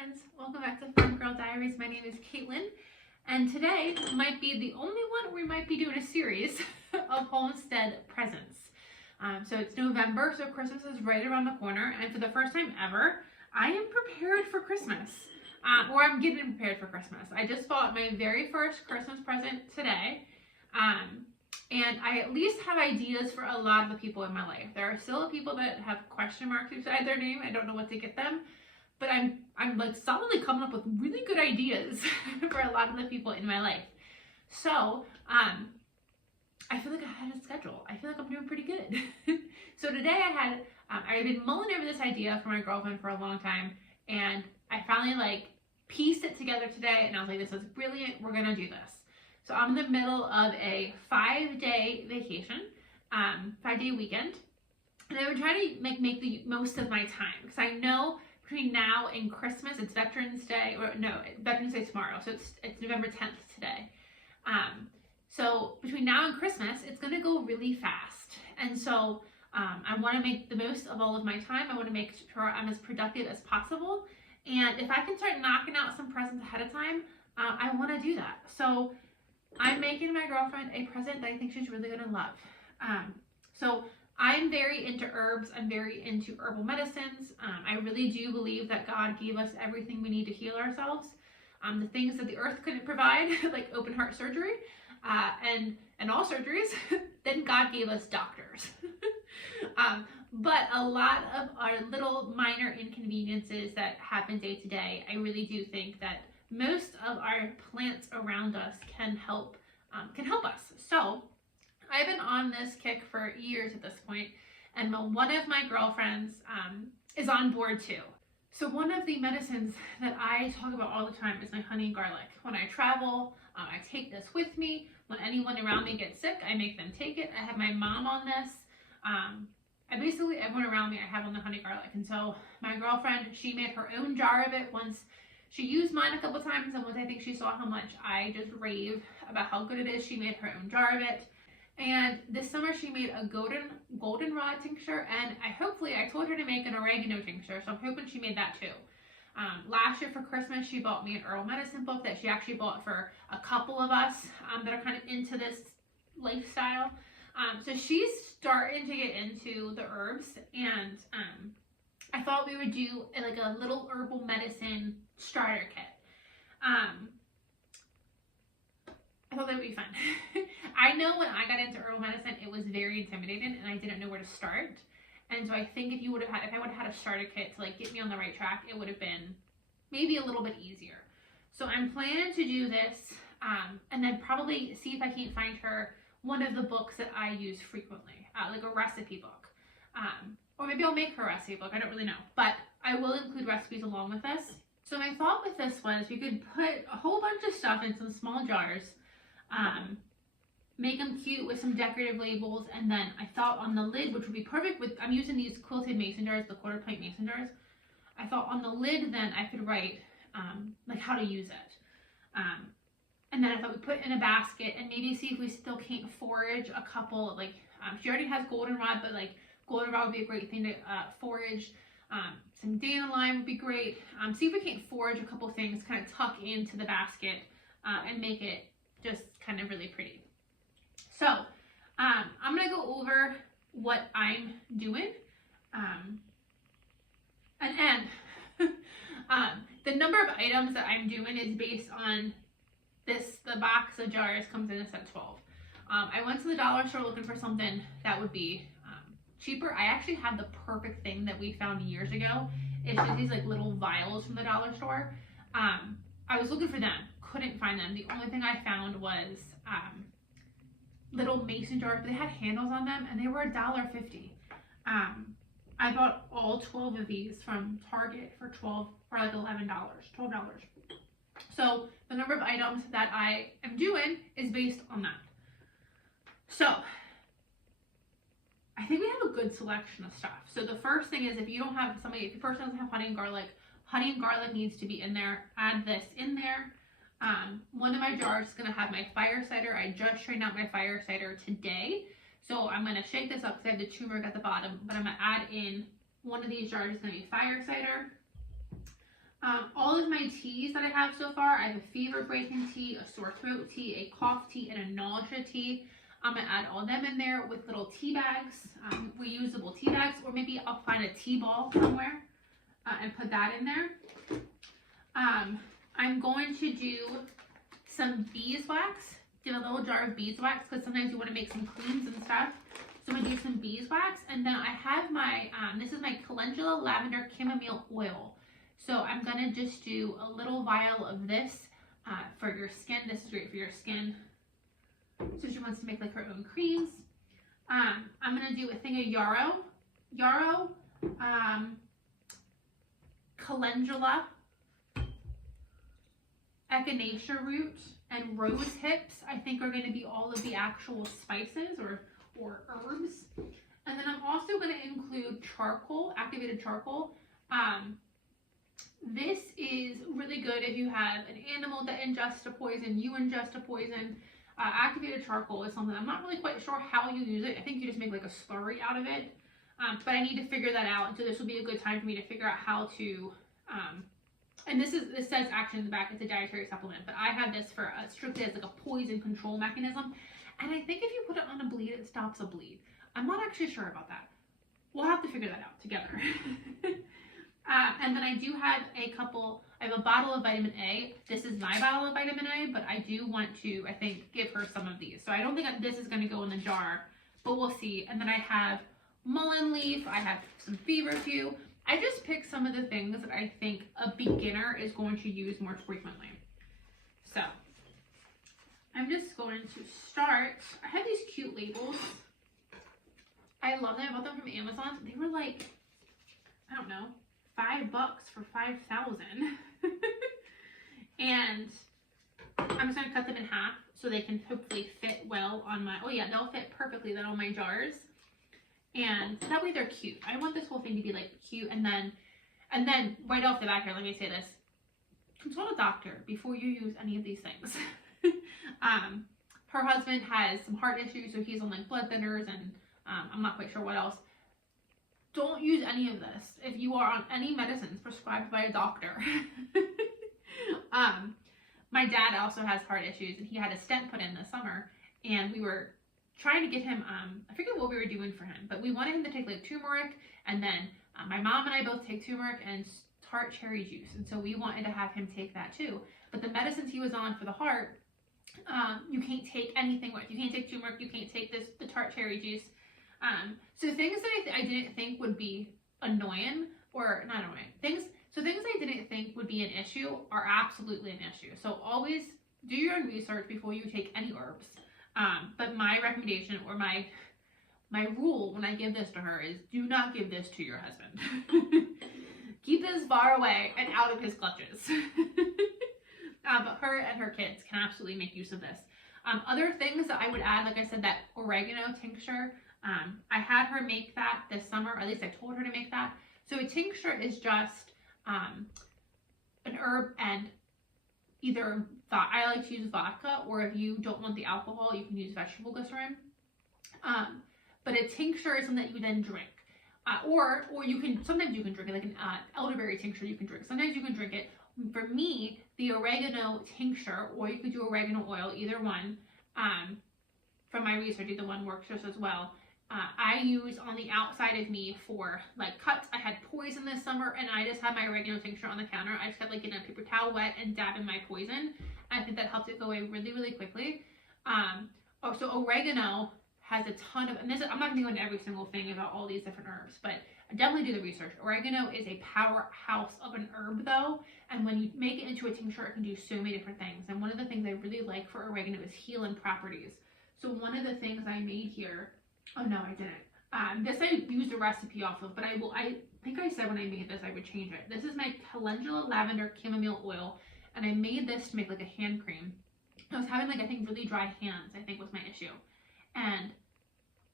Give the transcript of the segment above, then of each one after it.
friends, welcome back to Farm Girl Diaries. My name is Caitlin, and today might be the only one we might be doing a series of Homestead presents. So it's November, so Christmas is right around the corner, and for the first time ever, I am prepared for Christmas, or I'm getting prepared for Christmas. I just bought my very first Christmas present today, and I at least have ideas for a lot of the people in my life. There are still people that have question marks beside their name. I don't know what to get them. But I'm like solidly coming up with really good ideas for a lot of the people in my life. So I feel like I had a schedule. I feel like I'm doing pretty good. So today I've been mulling over this idea for my girlfriend for a long time, and I finally like pieced it together today, and I was like, this is brilliant. We're gonna do this. So I'm in the middle of a 5-day vacation, 5-day weekend, and I've been trying to make the most of my time because I know between now and Christmas, it's Veterans Day, or no, Veterans Day tomorrow, so it's November 10th today. So between now and Christmas, it's gonna go really fast. And so I wanna make the most of all of my time. I wanna make sure I'm as productive as possible. And if I can start knocking out some presents ahead of time, I wanna do that. So I'm making my girlfriend a present that I think she's really gonna love. So I'm very into herbs. I'm very into herbal medicines. I really do believe that God gave us everything we need to heal ourselves. The things that the earth couldn't provide, like open heart surgery, and all surgeries, then God gave us doctors. But a lot of our little minor inconveniences that happen day to day, I really do think that most of our plants around us can help us. So I've been on this kick for years at this point, and one of my girlfriends is on board too. So one of the medicines that I talk about all the time is my honey and garlic. When I travel, I take this with me. When anyone around me gets sick, I make them take it. I have my mom on this. And basically everyone around me I have on the honey garlic. And so my girlfriend, she made her own jar of it once. She used mine a couple times, and once I think she saw how much I just rave about how good it is, she made her own jar of it. And this summer she made a goldenrod tincture, and I told her to make an oregano tincture, so I'm hoping she made that too. Last year for Christmas, she bought me an herbal medicine book that she actually bought for a couple of us that are kind of into this lifestyle. So she's starting to get into the herbs, and I thought we would do like a little herbal medicine starter kit. I thought that would be fun. I know when I got into herbal medicine, it was very intimidating and I didn't know where to start. And so I think if I would have had a starter kit to like get me on the right track, it would have been maybe a little bit easier. So I'm planning to do this and then probably see if I can't find her one of the books that I use frequently, like a recipe book. Or maybe I'll make her a recipe book, I don't really know. But I will include recipes along with this. So my thought with this was we could put a whole bunch of stuff in some small jars, make them cute with some decorative labels, and then I thought on the lid, which would be perfect with, I'm using these quilted mason jars, the 1/4 pint mason jars. I thought on the lid then I could write like how to use it. And then I thought we'd put it in a basket and maybe see if we still can't forage a couple, like she already has goldenrod, but like goldenrod would be a great thing to forage. Some dandelion would be great. See if we can't forage a couple things, kind of tuck into the basket and make it just kind of really pretty. So I'm gonna go over what I'm doing, and the number of items that I'm doing is based on the box of jars comes in a set 12. I went to the dollar store looking for something that would be cheaper. I actually have the perfect thing that we found years ago. It's just these like little vials from the dollar store. I was looking for them, couldn't find them. The only thing I found was little mason jars, but they had handles on them and they were $1.50. I bought all 12 of these from Target for like $11, $12. So the number of items that I am doing is based on that. So I think we have a good selection of stuff. So the first thing is if your person doesn't have honey and garlic needs to be in there. Add this in there. One of my jars is going to have my fire cider. I just strained out my fire cider today. So I'm going to shake this up because I have the turmeric at the bottom, but I'm going to add in one of these jars is going to be fire cider. All of my teas that I have so far, I have a fever breaking tea, a sore throat tea, a cough tea, and a nausea tea. I'm going to add all them in there with little tea bags, reusable tea bags, or maybe I'll find a tea ball somewhere and put that in there. I'm going to do some beeswax. Do a little jar of beeswax because sometimes you want to make some creams and stuff. So I'm going to do some beeswax, and then I have my, this is my calendula lavender chamomile oil. So I'm going to just do a little vial of this for your skin. This is great for your skin. So she wants to make like her own creams. I'm going to do a thing of yarrow, calendula, echinacea root, and rose hips. I think are going to be all of the actual spices or herbs. And then I'm also going to include charcoal, activated charcoal. This is really good if you have an animal that ingests a poison, you ingest a poison. Activated charcoal is something I'm not really quite sure how you use it. I think you just make like a slurry out of it. But I need to figure that out. So this will be a good time for me to figure out how to, and this says action in the back, it's a dietary supplement, but I have this for strictly as like a poison control mechanism. And I think if you put it on a bleed, it stops a bleed. I'm not actually sure about that. We'll have to figure that out together. And then I do have I have a bottle of vitamin A. This is my bottle of vitamin A, but I do want to, I think, give her some of these. So I don't think this is going to go in the jar, but we'll see. And then I have mullein leaf. I have some feverfew. I just picked some of the things that I think a beginner is going to use more frequently. So I'm just going to start. I have these cute labels. I love them. I bought them from Amazon. They were like, I don't know, $5 for 5,000. And I'm just going to cut them in half so they can hopefully fit well on my, oh yeah, they'll fit perfectly then on my jars. And that way they're cute. I want this whole thing to be like cute. And then right off the bat here, let me say this. Consult a doctor before you use any of these things. Her husband has some heart issues, so he's on like blood thinners and I'm not quite sure what else. Don't use any of this if you are on any medicines prescribed by a doctor. My dad also has heart issues, and he had a stent put in this summer, and we were trying to get him, I forget what we were doing for him, but we wanted him to take like turmeric, and then my mom and I both take turmeric and tart cherry juice, and so we wanted to have him take that too. But the medicines he was on for the heart, you can't take anything with. You can't take turmeric, you can't take the tart cherry juice. So things that I didn't think would be annoying, or not annoying, things I didn't think would be an issue are absolutely an issue. So always do your own research before you take any herbs. But my recommendation or my rule when I give this to her is do not give this to your husband. Keep this far away and out of his clutches. But her and her kids can absolutely make use of this. Other things that I would add, like I said, that oregano tincture. I had her make that this summer, or at least I told her to make that. So a tincture is just an herb and either, I like to use vodka, or if you don't want the alcohol, you can use vegetable glycerin. But a tincture is something that you then drink. Or you can, sometimes you can drink it, like an elderberry tincture you can drink. Sometimes you can drink it. For me, the oregano tincture, or you could do oregano oil, either one, from my research, either one works just as well. I use on the outside of me for like cuts. I had poison this summer, and I just had my oregano tincture on the counter. I just kept like getting a paper towel wet and dabbing my poison. I think that helped it go away really, really quickly. So oregano has a ton of, and this, I'm not going to go into every single thing about all these different herbs, but definitely do the research. Oregano is a powerhouse of an herb though, and when you make it into a tincture, it can do so many different things. And one of the things I really like for oregano is healing properties. So one of the things I made here, oh no, I didn't. This I used a recipe off of, but I think I said when I made this I would change it. This is my calendula lavender chamomile oil, and I made this to make like a hand cream. I was having like, I think, really dry hands, I think was my issue. And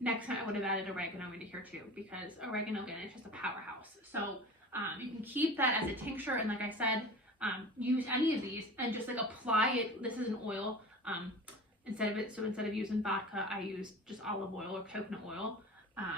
next time I would have added oregano into here too, because oregano, again, is just a powerhouse. So you can keep that as a tincture, and like I said, use any of these and just like apply it. This is an oil. Instead of using vodka, I use just olive oil or coconut oil,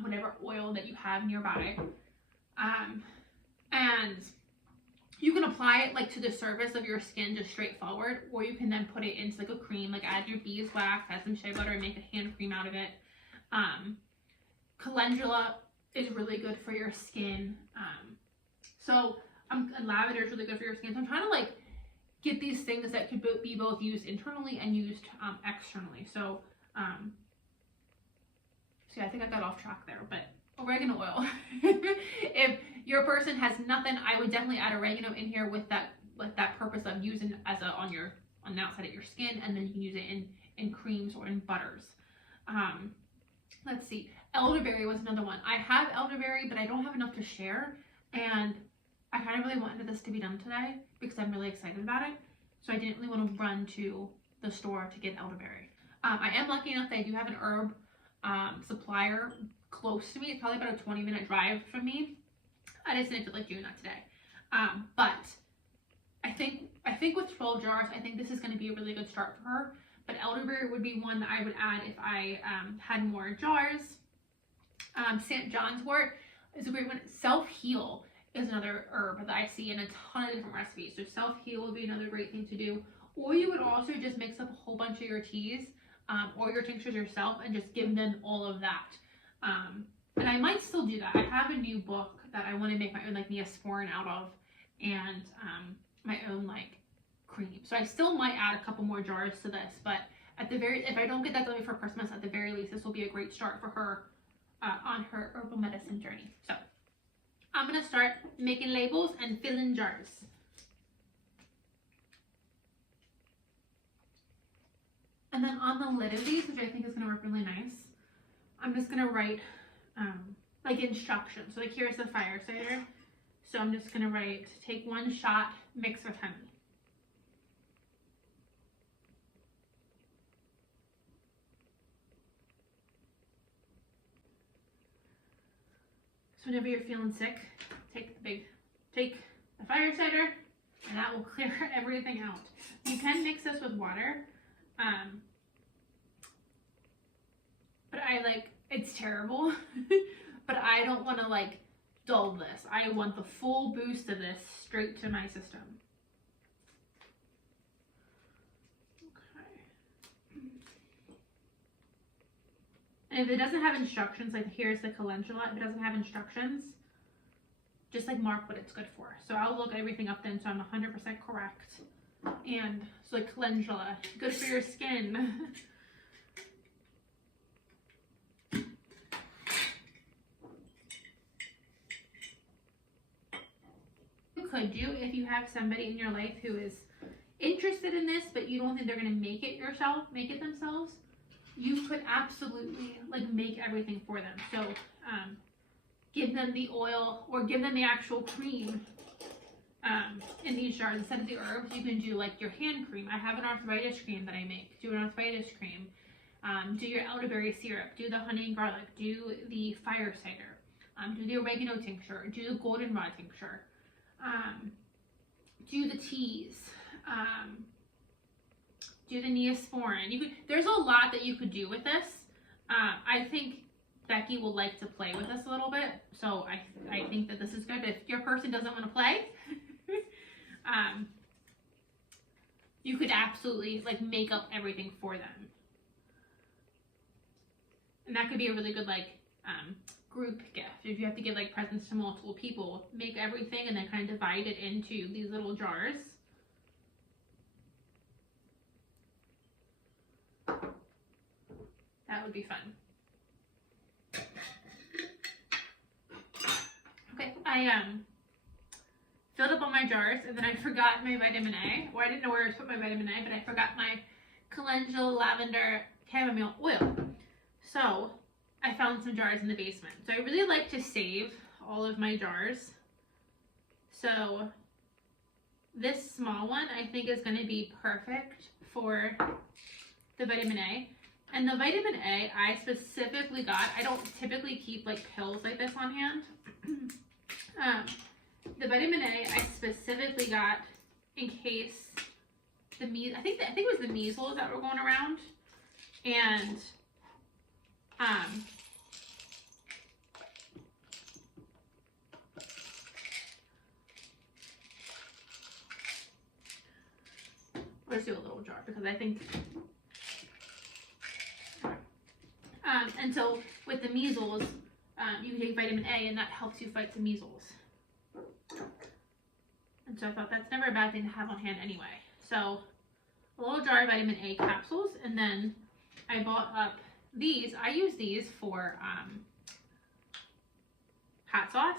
whatever oil that you have nearby. And you can apply it like to the surface of your skin just straight forward, or you can then put it into like a cream, like add your beeswax, add some shea butter, and make a hand cream out of it. Calendula is really good for your skin. And lavender is really good for your skin. So I'm trying to like get these things that could be both used internally and used externally. So yeah, I think I got off track there, but oregano oil. If your person has nothing, I would definitely add oregano in here with that purpose of using as on the outside of your skin, and then you can use it in creams or in butters. Let's see, elderberry was another one. I have elderberry, but I don't have enough to share, and I kind of really wanted this to be done today because I'm really excited about it. So I didn't really want to run to the store to get elderberry. I am lucky enough that I do have an herb supplier close to me. It's probably about a 20-minute drive from me. I just didn't feel like doing that today. But I think with 12 jars, I think this is going to be a really good start for her. But elderberry would be one that I would add if I had more jars. St. John's wort is a great one. Self-heal is another herb that I see in a ton of different recipes. So self-heal would be another great thing to do. Or you would also just mix up a whole bunch of your teas or your tinctures yourself and just give them all of that. And I might still do that. I have a new book that I want to make my own like Neosporin out of, and my own like cream. So I still might add a couple more jars to this, but if I don't get that done before Christmas, at the very least, this will be a great start for her on her herbal medicine journey. So I'm gonna start making labels and filling jars. And then on the lid of these, which I think is gonna work really nice, I'm just gonna write like instructions. So like here's the fire cider. So I'm just gonna write, take 1 shot, mix with honey. So whenever you're feeling sick, take the fire cider, and that will clear everything out. You can mix this with water, but it's terrible, but I don't want to like dull this. I want the full boost of this straight to my system. Okay. And if it doesn't have instructions, like here's the calendula, if it doesn't have instructions, just like mark what it's good for. So I'll look everything up then so I'm 100% correct. And so like calendula, good for your skin. Could do if you have somebody in your life who is interested in this, but you don't think they're going to make it themselves, you could absolutely like make everything for them. So give them the oil or give them the actual cream in these jars instead of the herbs. You can do like your hand cream. I have an arthritis cream that I make. Do an arthritis cream. Do your elderberry syrup. Do the honey and garlic. Do the fire cider. Do the oregano tincture. Do the goldenrod tincture. Do the teas, do the Neosporin. There's a lot that you could do with this. I think Becky will like to play with this a little bit, so I think that this is good. If your person doesn't want to play, you could absolutely like make up everything for them, and that could be a really good like group gift. If you have to give like presents to multiple people, make everything and then kind of divide it into these little jars. That would be fun. Okay, I filled up all my jars and then I forgot my vitamin A. Well, I didn't know where to put my vitamin A, but I forgot my calendula lavender chamomile oil. So I found some jars in the basement. So I really like to save all of my jars. So this small one I think is going to be perfect for the vitamin A. And the vitamin A I specifically got, I don't typically keep like pills like this on hand. The vitamin A I specifically got in case I think it was the measles that were going around. And Let's do a little jar because I think, and so with the measles, you can take vitamin A and that helps you fight the measles. And so I thought that's never a bad thing to have on hand anyway. So a little jar of vitamin A capsules, and then I bought up these. I use these for hot sauce.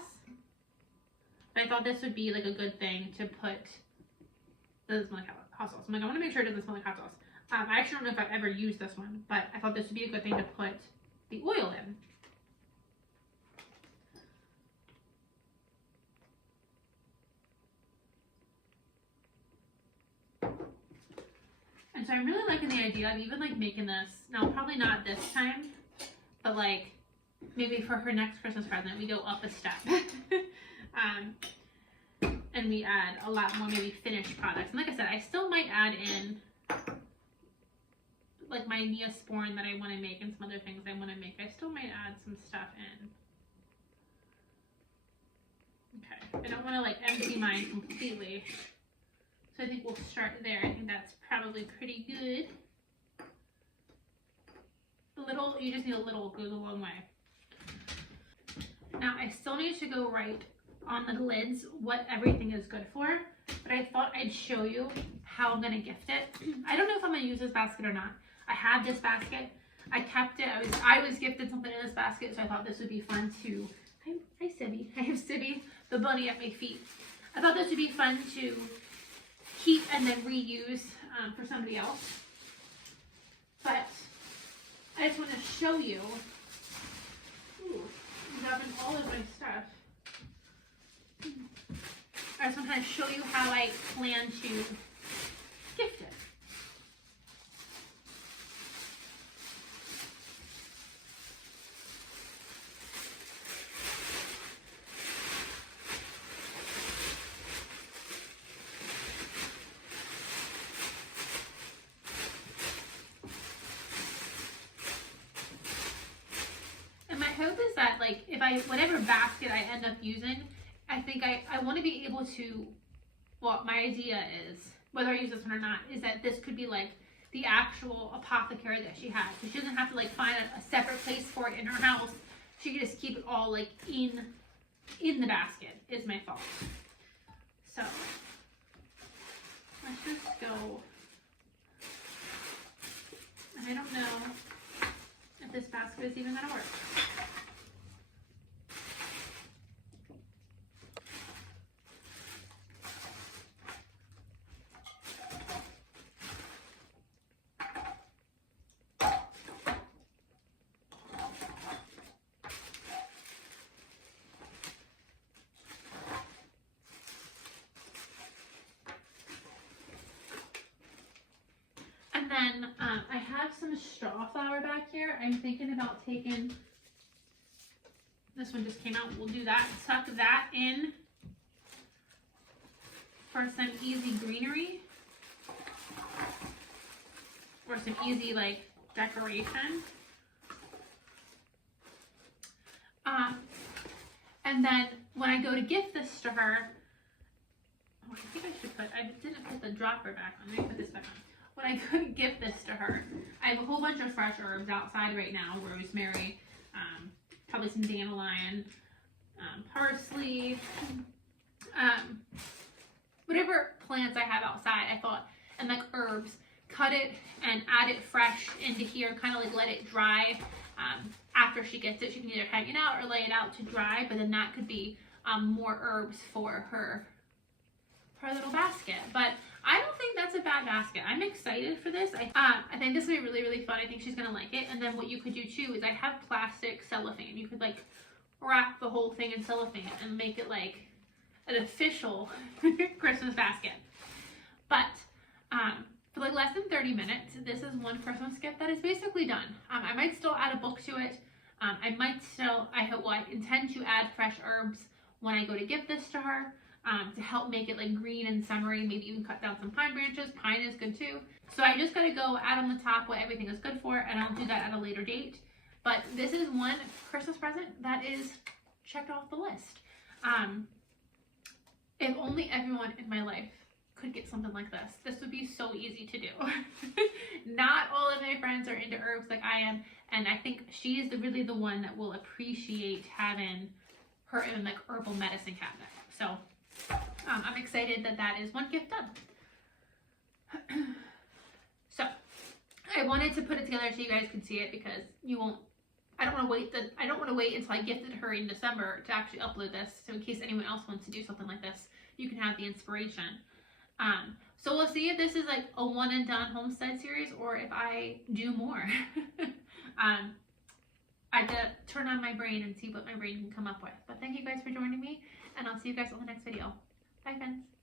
But I thought this would be like a good thing to put. Doesn't smell like hot sauce. I'm like, I want to make sure it doesn't smell like hot sauce. I actually don't know if I've ever used this one, but I thought this would be a good thing to put the oil in. And so I'm really liking the idea of even like making this, now probably not this time, but like maybe for her next Christmas present, we go up a step. And we add a lot more maybe finished products. And like I said, I still might add in like my Neosporin that I want to make and some other things I want to make. I still might add some stuff in. Okay, I don't want to like empty mine completely. So I think we'll start there. I think that's probably pretty good. A little, you just need a little, goes a long way. Now I still need to go right on the lids what everything is good for, but I thought I'd show you how I'm gonna gift it. I don't know if I'm gonna use this basket or not. I had this basket, I kept it, I was gifted something in this basket, so I thought this would be fun to, hi Sibby, I have Sibby, the bunny at my feet. I thought this would be fun to keep and then reuse for somebody else. But I just want to show you, ooh, I'm grabbing all of my stuff. I just want to kind of show you how I plan to gift it. And my hope is that like if whatever basket I end up using, I think I want to be able to, well, my idea is, whether I use this one or not, is that this could be like the actual apothecary that she has. So she doesn't have to like find a separate place for it in her house. She can just keep it all like in the basket, is my thought. So let's just go. I don't know if this basket is even gonna work. And then I have some straw flour back here. I'm thinking about taking, this one just came out, we'll do that, tuck that in for some easy greenery or some easy like decoration. And then when I go to gift this to her, oh, I think I didn't put the dropper back on. Let me put this back on. When I go to gift this to her, I have a whole bunch of fresh herbs outside right now. Rosemary, probably some dandelion, parsley, whatever plants I have outside, I thought, and like herbs, cut it and add it fresh into here, kind of like let it dry. After she gets it, she can either hang it out or lay it out to dry, but then that could be more herbs for her little basket. But I don't think that's a bad basket. I'm excited for this. I think this will be really, really fun. I think she's gonna like it. And then what you could do too is I have plastic cellophane. You could like wrap the whole thing in cellophane and make it like an official Christmas basket. But for like less than 30 minutes, this is one Christmas gift that is basically done. I might still add a book to it. I intend to add fresh herbs when I go to gift this to her. To help make it like green and summery, maybe even cut down some pine branches. Pine is good too. So I just gotta go add on the top what everything is good for, and I'll do that at a later date. But this is one Christmas present that is checked off the list. If only everyone in my life could get something like this. This would be so easy to do. Not all of my friends are into herbs like I am, and I think she is really the one that will appreciate having her in like herbal medicine cabinet. So I'm excited that that is one gift done. So I wanted to put it together so you guys could see it, because you won't. I don't want to wait until I gifted her in December to actually upload this. So in case anyone else wants to do something like this, you can have the inspiration. So we'll see if this is like a one and done Homestead series or if I do more. I have to turn on my brain and see what my brain can come up with. But thank you guys for joining me, and I'll see you guys on the next video. Bye, friends.